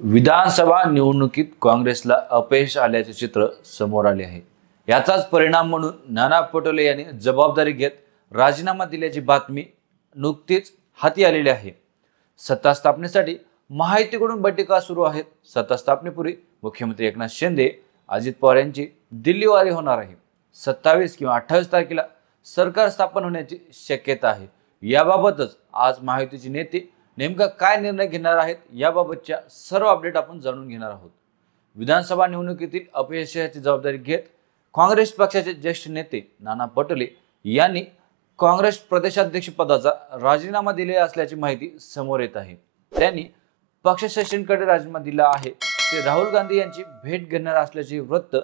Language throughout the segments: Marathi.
विधानसभा निवडणुकीत काँग्रेसला अपयश आल्याचे चित्र समोर आले आहे। याचाच परिणाम म्हणून नाना पटोले यांनी जबाबदारी घेत राजीनामा दिल्याची बातमी नुकतीच हाती आलेली आहे। सत्ता स्थापनेसाठी महायुतीकडून बैठका सुरू आहेत। सत्ता स्थापनेपूर्वी मुख्यमंत्री एकनाथ शिंदे, अजित पवार यांची दिल्लीवारी होणार आहे। 27 किंवा 28 तारखेला सरकार स्थापन होण्याची शक्यता आहे। याबाबतच आज महायुतीचे नेते नेमका काय निर्णय घेणार आहेत याबाबतच्या सर्व अपडेट आपण जाणून घेणार आहोत। विधानसभा निवडणुकीतील अपयशाची जबाबदारी घेत काँग्रेस पक्षाचे ज्येष्ठ नेते नाना पटोले यांनी काँग्रेस प्रदेशाध्यक्ष पदाचा राजीनामा दिले असल्याची माहिती समोर येत आहे। त्यांनी पक्षश्रेष्ठींकडे राजीनामा दिला आहे। ते राहुल गांधी यांची भेट घेणार असल्याचे वृत्त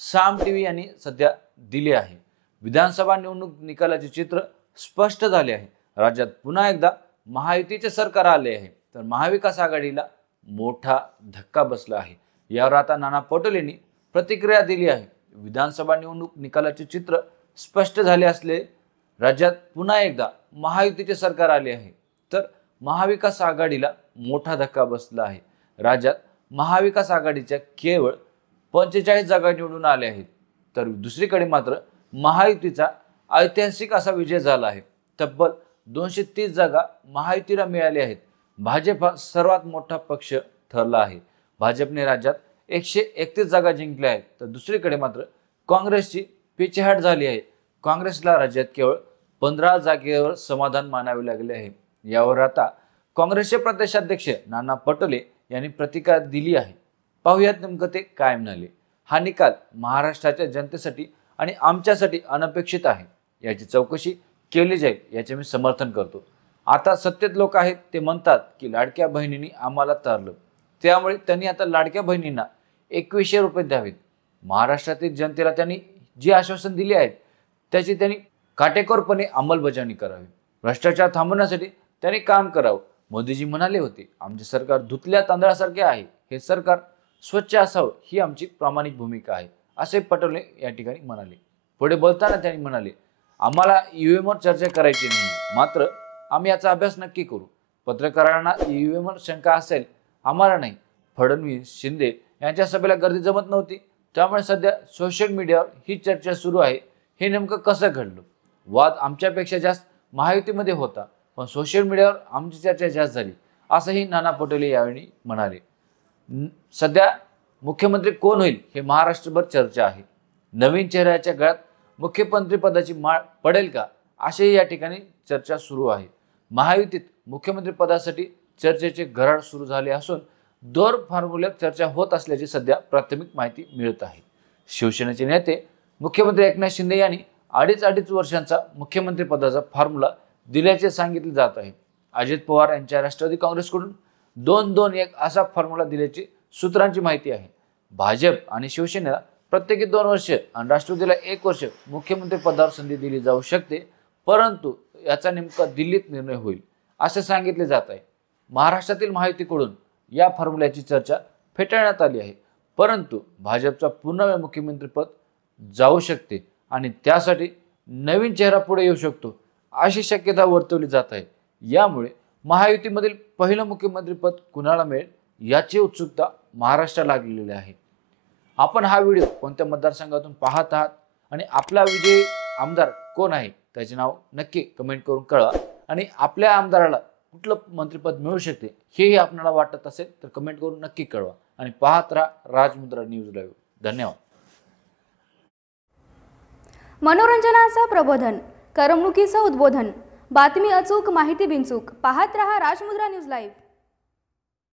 साम टीव्ही यांनी सध्या दिले आहे। विधानसभा निवडणूक निकालाचे चित्र स्पष्ट झाले आहे। राज्यात पुन्हा एकदा महायुतीचे सरकार आले आहे, तर महाविकास आघाडीला मोठा धक्का बसला आहे। यावर आता नाना पटोलेंनी प्रतिक्रिया दिली आहे। विधानसभा निवडणूक निकालाचे चित्र स्पष्ट झाले असले राज्यात पुन्हा एकदा महायुतीचे सरकार आले आहे, तर महाविकास आघाडीला मोठा धक्का बसला आहे। राज्यात महाविकास आघाडीच्या केवळ 45 जागा निवडून आल्या आहेत, तर दुसरीकडे मात्र महायुतीचा ऐतिहासिक असा विजय झाला आहे। तब्बल 230 जागा महायुतीला मिळाल्या आहेत। भाजप हा सर्वात मोठा पक्ष ठरला आहे। भाजपने राज्यात 131 जागा जिंकल्या आहेत, तर दुसरीकडे मात्र काँग्रेसची पिछेहाट झाली आहे। काँग्रेसला राज्यात केवळ 15 जागेवर समाधान मानावे लागले आहे। यावर आता काँग्रेसचे प्रदेशाध्यक्ष नाना पटोले यांनी प्रतिक्रिया दिली आहे। पाहुयात नेमकं ते काय म्हणाले। हा निकाल महाराष्ट्राच्या जनतेसाठी आणि आमच्यासाठी अनपेक्षित आहे। याची चौकशी केली जाईल याचे मी समर्थन करतो। आता सत्तेत लोक आहेत ते म्हणतात की लाडक्या बहिणींनी आम्हाला तारलं, त्यामुळे त्यांनी आता लाडक्या बहिणींना 2100 रुपये द्यावेत। महाराष्ट्रातील जनतेला त्यांनी जी आश्वासन दिली आहेत त्याची त्यांनी काटेकोरपणे अंमलबजावणी करावी। भ्रष्टाचार थांबवण्यासाठी त्यांनी काम करावं। मोदीजी म्हणाले होते, आमचे सरकार धुतल्या तांदळासारखे आहे, हे सरकार स्वच्छ असावं ही आमची प्रामाणिक भूमिका आहे, असे पटोले या ठिकाणी म्हणाले। पुढे बोलताना त्यांनी म्हणाले, आम्हाला ईव्हीएमवर चर्चा करायची नाही, मात्र आम्ही याचा अभ्यास नक्की करू। पत्रकारांना ईव्हीएमवर शंका असेल, आम्हाला नाही। फडणवीस शिंदे यांच्या सभेला गर्दी जमत नव्हती, त्यामुळे सध्या सोशल मीडियावर ही चर्चा सुरू आहे। हे नेमकं कसं घडलं? वाद आमच्यापेक्षा जास्त महायुतीमध्ये होता, पण सोशल मीडियावर आमची चर्चा जास्त झाली, असंही नाना पटोले यावेळी म्हणाले। सध्या मुख्यमंत्री कोण होईल हे महाराष्ट्रभर चर्चा आहे। नवीन चेहऱ्याच्या गळ्यात मुख्यमंत्री पदाची माळ पडेल का, अशी या ठिकाणी चर्चा सुरू आहे। महायुतीत मुख्यमंत्री पदासाठी चर्चेचे घराड सुरू झाले असून 2 फॉर्म्युल्यात चर्चा होत असल्याची सध्या प्राथमिक माहिती मिळत आहे। शिवसेनेचे नेते मुख्यमंत्री एकनाथ शिंदे यांनी अडीच वर्षांचा मुख्यमंत्री पदाचा फॉर्म्युला दिल्याचे सांगितले जात आहे। अजित पवार यांच्या राष्ट्रवादी काँग्रेसकडून 2-2-1 असा फॉर्म्युला दिल्याची सूत्रांची माहिती आहे। भाजप आणि शिवसेनेला प्रत्येकी 2 वर्ष आणि राष्ट्रवादीला 1 वर्ष मुख्यमंत्री पदावर संधी दिली जाऊ शकते, परंतु याचा नेमका दिल्लीत निर्णय होईल असे सांगितले जात आहे। महाराष्ट्रातील महायुतीकडून या फॉर्म्युल्याची चर्चा फेटाळण्यात आली आहे, परंतु भाजपचा पूर्ण मुख्यमंत्रीपद जाऊ शकते आणि त्यासाठी नवीन चेहरा पुढे येऊ शकतो अशी शक्यता वर्तवली जात आहे। यामुळे महायुतीमधील पहिलं मुख्यमंत्रीपद कुणाला मिळेल याची उत्सुकता महाराष्ट्राला लागलेली आहे। आपण हा व्हिडिओ कोणत्या मतदारसंघातून पाहत आहात आणि आपला विजयी आमदार कोण आहे त्याचे नाव नक्की कमेंट करून कळवा, आणि आपल्या आमदाराला कुठलं मंत्रिपद मिळू शकते हेही आपल्याला वाटत असेल तर कमेंट करून नक्की कळवा, आणि पाहत राहा राजमुद्रा न्यूज लाईव्ह। धन्यवाद। मनोरंजनाचं प्रबोधन, करमणुकीचं उद्बोधन, बातमी अचूक, माहिती बिनचूक, पाहत रहा राजमुद्रा न्यूज लाईव्ह।